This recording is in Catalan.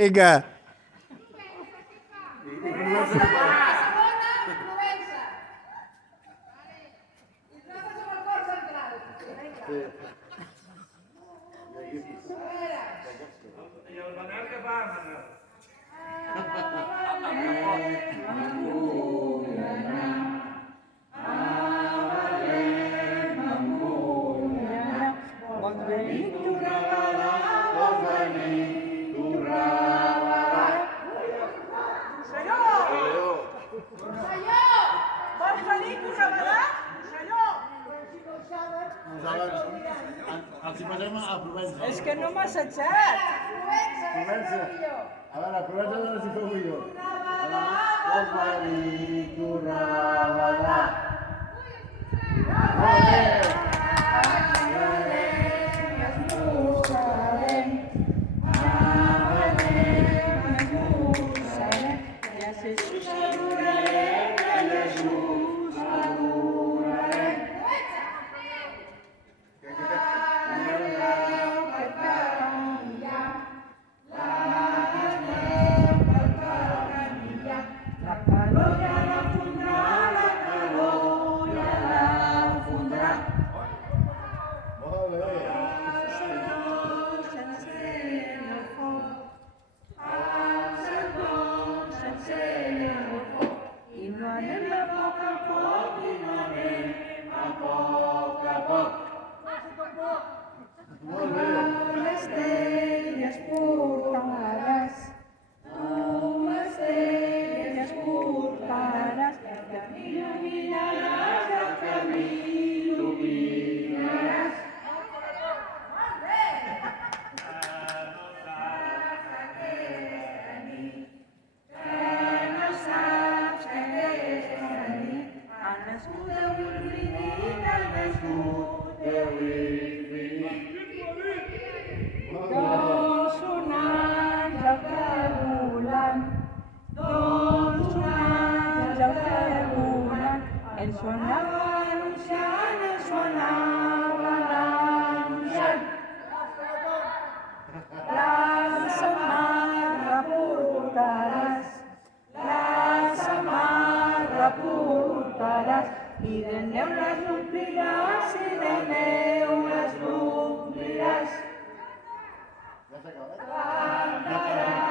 Vinga. I el Manel què fa, Manel? Els hi passem a Provença. És que no m'ha assetjat. Provença. A veure, Provença a veure si feu millor. Torna-li, torna-la. Molt bé. I de neu les ompliràs, i de neu les ompliràs. Ja s'ha acabat.